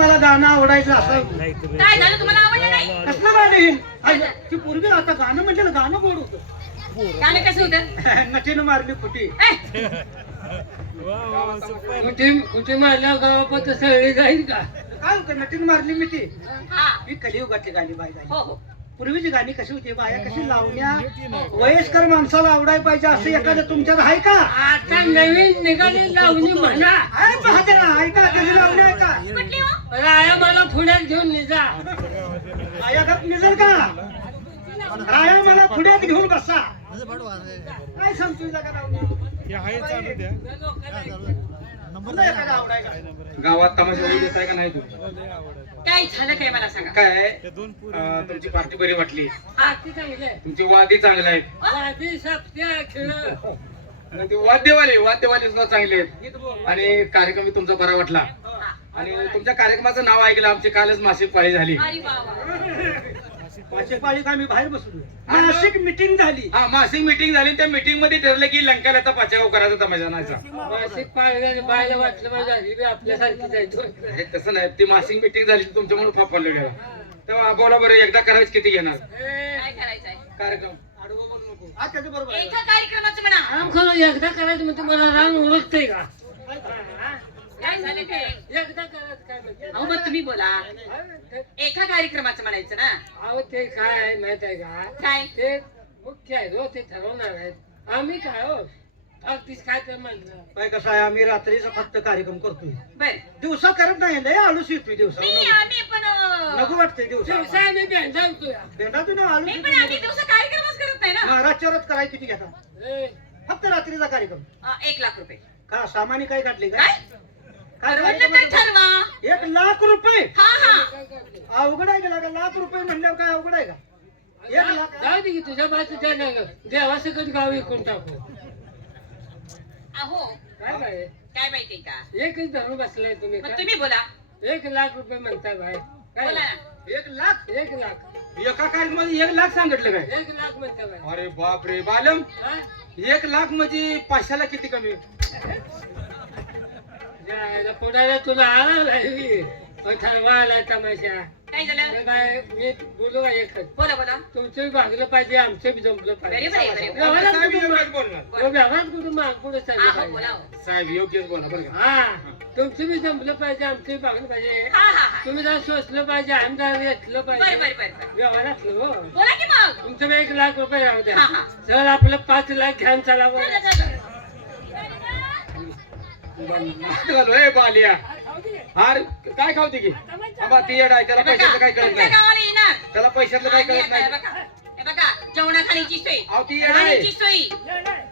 मला गाणं आवडायचं असं. काय झालं तुम्हाला आवडलं नाही? कसलं गाणं येईल ती पूर्वी आता गाणं म्हणजे गाणं गोड होतं. गाणं कसं होतं? नटीनं मारली फुटी. कुठे मारल्या गावापत सगळी जाईल का? काय होतं नटीनं मारली मी ती. हा. ही कलियुगातली गाणी बाई झाली. हो हो. पूर्वीची गाणी कशी होती बाया कशी लावण्या वयस्कर माणसाला आवडाय पाहिजे असं एखादं तुमच्यात आहे का? आता नवीन निघाली लावणी म्हणा. आहे पाहते ना ऐका कधी लावणी आहे का? कुठली हो? राया मला पुण्यात घेऊन निघा. आया गप निजल का? राया मला पुण्यात घेऊन बसा. काय सांगतोय का लावणी? तुला एखादा आवडाय का? गावात तमाशा होऊ देताय का नाही तू? काय झालं काय मला सांगा. काय तुमची पार्टी बरी वाटली, आरती चांगली आहे. तुमची वादी चांगले आहेत, वादी सापत्या खेळ. आणि ते वाद्यवाले सुद्धा चांगले आहेत, आणि कार्यक्रम तुमचा बरा वाटला. आणि तुमच्या कार्यक्रमाचं नाव ऐकलं आमची कालच मासिक पाळी झाली. अरे बाबा. मासिक पाळी का मी बाहेर बसलो. मासिक मीटिंग झाली. हा मासिक मीटिंग झाली. त्या मीटिंग मध्ये ठरलं की लंकाला आता पाचगाव करायचा तमाशा नाचा. मासिक पाळण्याने पाहायला वाटलं माझ्या ही आपल्यासारखी जायचो. हे तसं नाही, ती मासिक मीटिंग झाली तुमच्यामुळे फाप पडलेला. तेव्हा बोला बरं, एकदा करायचं किती घेणार काय करायचंय? कार्यक्रम? आडवं बोलू नको. आज त्याच्या बरोबर आहे. एका कार्यक्रमाचं म्हणा. आम खरं एकदा करायचं म्हणजे मला रान ओळखतंय का? काय झालं काय? एकदा करायचं काय म्हणजे? अहो मग तुम्ही बोला. एका कार्यक्रमाचं म्हणायचं ना. अहो ते काय आहे माहित आहे का? काय? ते मुख्य आहे हो, ते ठरवणार आहेत. आम्ही काय हो अगदीच काय तर म्हणलं. काय कसं आहे आम्ही रात्रीचा फक्त कार्यक्रम करतोय. बर. दिवसा करत नाही लय आळूस येतोय दिवसा. नाही आम्ही पण नको वाटतंय दिवसा. दिवसा आम्ही भेंडावतोय. भेंडातून आळूस नाही पण आम्ही दिवसा कार्यक्रमच करत नाही ना. महाराजच्या रथ करायची किती घेता? ए, फक्त रात्रीचा कार्यक्रम. 1,00,000 रुपये. का सामानी काय काढले काय? काय परवडलं तर ठरवा. 1,00,000 रुपये हा हा. काय करते? अवघड आहे का? ₹1,00,000 म्हणल्यावर काय अवघड आहे का? 1,00,000 जाऊ दे की तुझ्या बाजूच्या देवासकट गाव विकून टाकू. अहो काय बाय काय माहितीये का? एकच धरून बसलाय तुम्ही मग काय? तुम्ही बोला. 1,00,000 रुपये म्हणताय बाय. काय बोला ना. 1,00,000? 1,00,000 एका कार्यक्रमामध्ये 1,00,000 सांगितलं काय? 1,00,000 म्हणताय बाय. अरे बाप रे बालम, हा? 1,00,000 म्हणजे 500ला किती कमी? जायला पुढायला तुला आला नाही ठरवायला तमाशा. काय झालं? तर बाय मी बोलू का एकच? बोला बोला. तुमचं बी भागलं पाहिजे, आमचं बी जमलं पाहिजे. बरोबर आहे, बरोबर. व्यवहारात साहेब कुठं योग्यच बोलणार. व्यवहारात कुठं माग पुढे चाललं हा हो बोला पाहिजे. हो. साहेब योग्यच बोला बरं का. हा तुमचं बी जमलं पाहिजे, आमचं बी भागलं पाहिजे. हा हा हा. तुम्ही जरा सोचलं पाहिजे, आम्ही जरा घेतलं बर पाहिजे. बर बर बर. व्यवहारातलं हो. बोला की मग. तुमचं बी 1,00,000 रुपये राहू द्या. हा, हा. सर आपलं 5,00,000 घ्यान चला बरं. चला, चला. घालू ए बालिया. अरे काय खावते की? बाबा ती येड आहे, त्याला हे बघा, पैशाचं काय कळत तुमच्या नाही. गावाला येणार. त्याला पैशातलं काय आणि कळत आता हे नाही. बघा, हे बघा, जेवणा खाण्याची सोय. अहो ती येड आहे. राहण्याची सोय.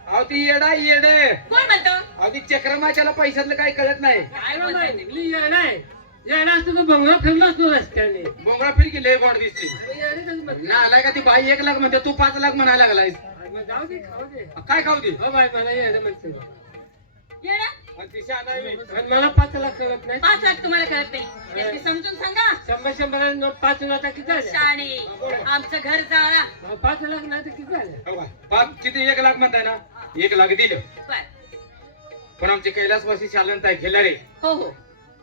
अहो ती येड आहे, येड. कोण म्हणतो? अहो ती चक्रमा, त्याला पैशातलं काय कळत नाही. काय बोलताय तुम्ही? मी येणार येणार असतो तर भंगला फिरलो असतो रस्त्याने. बोंगळा फिर की लय गोड दिसते. येणारच म्हटलं. ना आलाय का ती बाई 1,00,000 म्हणते, तू 5,00,000 म्हणायला लागलाय. मग जाऊ दे खाऊ दे. काय खाऊ दे? हो बाय मला येणं म्हणते. येणार? आणि ती शहाणा आहे. आणि मला 5,00,000 कळत नाही. 5,00,000 तुम्हाला कळत नाही. याची समजून सांगा. 100 5 आता किती झाले? शाणे आमचं घर जाळा. 5,00,000 नाही तर किती झाले? हो का? पाच किती 1,00,000 म्हणताय ना? 1,00,000 दिलं. बर. पण आमचे कैलासवासी शालंत आहे खेळारे, हो हो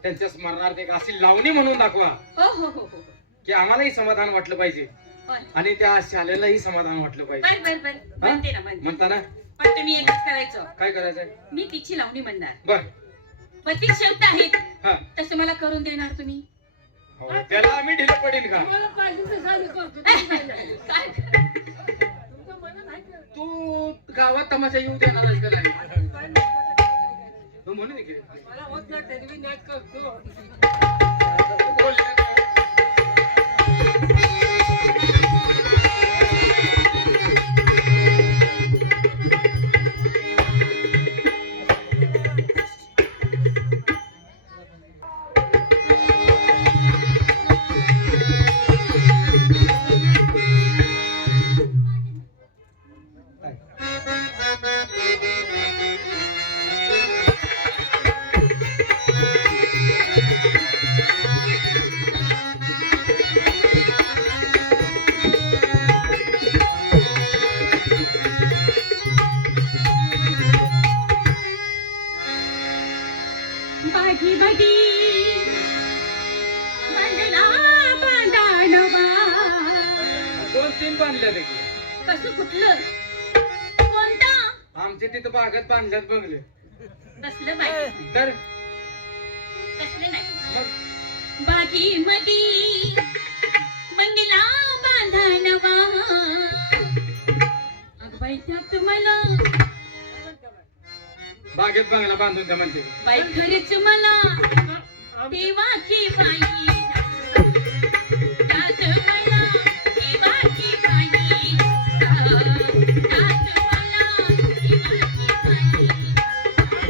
त्यांच्या स्मरणार्थ एक अशी लावणी म्हणून दाखवा हो हो हो हो. की आम्हालाही समाधान वाटलं पाहिजे होय. आणि त्या शालेलाही समाधान वाटलं पाहिजे. बर बर बर म्हणते ना म्हणते. म्हणता ना? पण तुम्ही एकच करायचं. काय करायचंय? मी तिची लावणी म्हणणार. बर. पती शब्द आहेत हा. तसं मला करून देणार तुम्ही? हो, त्याला आम्ही ढिलं पडेल का? तुम्हाला पाहिजे तसं आम्ही करतो. तुम्ही काय नाही. काय? तुमचं मनात आहे का? तू गावात तमाशा येऊ देणार आहेस का नाही? काय नाही करत. तू म्हणू दे की. मला होत नाही तरी मी नाच करतो. बोल. बागी बागी बांधल्यात की. कसं कुठलं कोणता आमच्या तिथं बागत बांधल्यात बंगले. तसलं पाहिजे तर तसलं नाही मग बागी मधी बंगला बांधनवा अगबाई त्यात मला बागेत बंगला बांधून द्या म्हणते. बाई खरंच मला देवाची बाई त्यात मला देवाची बाई त्यात मला देवाची बाई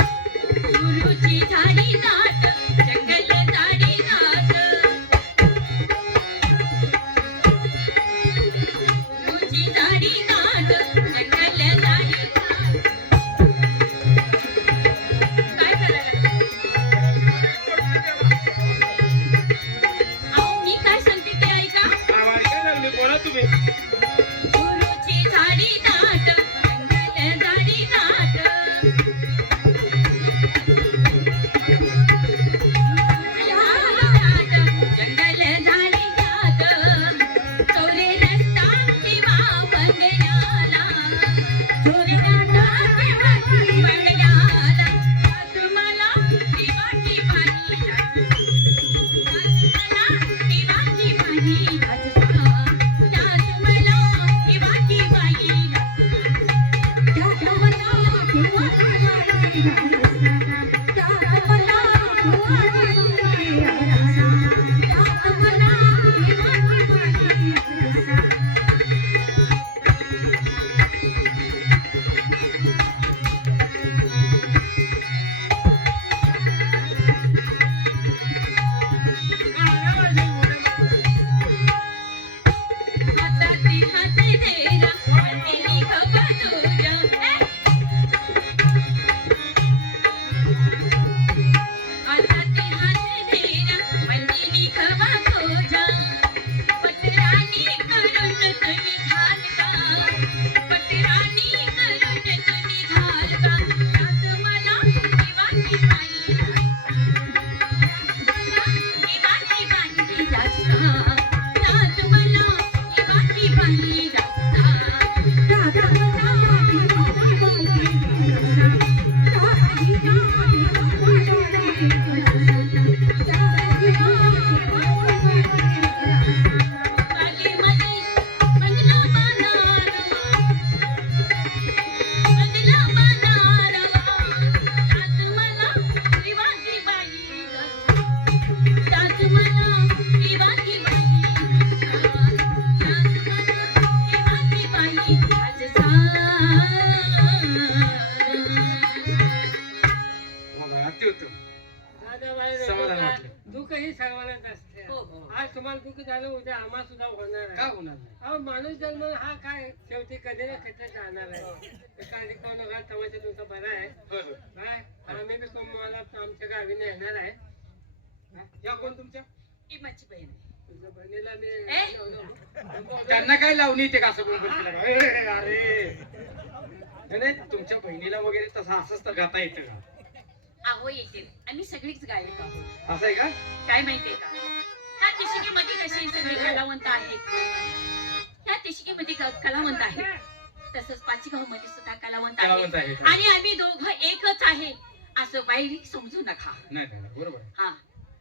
सुरूची झाडी दाट जंगल झाडी दाट सुरूची झाडी दाट जंगल झाडी दाट काय करायला अहो मी काय सांगते ते ऐका आवाज काय लागली बोला तुम्ही. सुरूची झाडी दाट जंगल झाडी दाट जंगल झाडी जात चोरे रस्ता किंवा बंगल्याला चोरे रस्ता किंवा बंगल्याला तुम्हाला दिवाची पाणी मला दिवाची पाणी त्यात मला दिवाची बाई हाताची हाते देरा मंदिरी खबा तुझ्या हाताची हाते देरा मंदिरी खबा तुझ्या पटराणी करून तुम्ही घाल का पटराणी करून तुम्ही घाल का त्यात मला दिवाची बाई दिवाची बाई जास्त त्यात मला दिवाची बाई अतिउत्तम. समाधान वाटलं. दुःख ही सर्वांनाच असते. हो, हो. आज तुम्हाला दुःख झालं उद्या आम्हाला सुद्धा होणार का आहे. होणार नाही? अहो माणूस जन्म हा काय शेवटी कधी ना कधी जाणार आहे. काळजी करू नका, तमाशा तुमचा बरा आहे. होय, होय. काय आम्ही बी तुम्हाला आमच्या गावी येणार आहे. या कोण तुमच्या? ही माझी बहीण आहे. तुमच्या बहिणीला मी ए? त्यांना काय लावणी येते का असं कोण बोलतील का? अरे नाही, तुमच्या बहिणीला वगैरे तसं असंच तर गाता येतं का? अहो येते आम्ही सगळीच गायक आहोत. असं आहे का? काय माहितीये का ह्या तिशिकेमध्ये कशी सगळी कलावंत आहेत ह्या तिशिकेमध्ये कलावंत आहेत तसंच पाचीगाव मध्ये सुद्धा कलावंत कलावंत आहेत आहेत. आणि आम्ही दोघं एकच आहे असं बाई समजू नका. नाही नाही, बरोबर. हा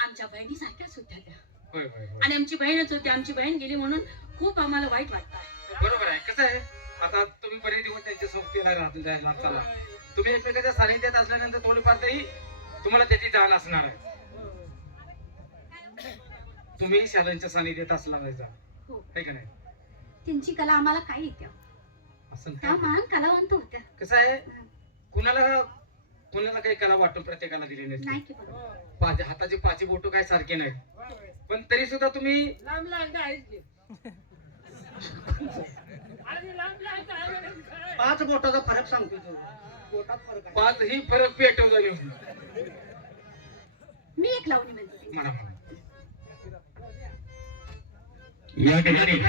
आमच्या बहिणी सारख्या सुद्धा त्या होय होय होय. आणि आमची बहीणच होती, आमची बहीण गेली म्हणून खूप आम्हाला वाईट वाटत आहे. बरोबर आहे. कसं आहे, आता तुम्ही बरेच दिवस त्यांच्या सोबतीला राहायला चालला, तुम्ही एकमेकांच्या सानिध्यात असल्यानंतर थोडीफार तरी तुम्हाला त्याची जाण असणार आहे. तुम्ही शालांच्या सानिध्यात असला पाहिजे, हो. है का नाही? त्यांची कला आम्हाला काय येते, असं त्या महान कलावंत होत्या. कसं आहे, कुणाला काही कला वाटून प्रत्येकाला दिली नाही नाही. की बरोबर. हाताचे पाची बोटो काय सारखे नाही, पण तरी सुद्धा तुम्ही लांब लांब आहेच की. अरे लांब लांब आहे. 5 बोटाचा फरक सांगतो तो. बोटात फरक आहे. पाच ही फरक पेटवला नाही. मी एक लावणी म्हणते. म्हणा या ठिकाणी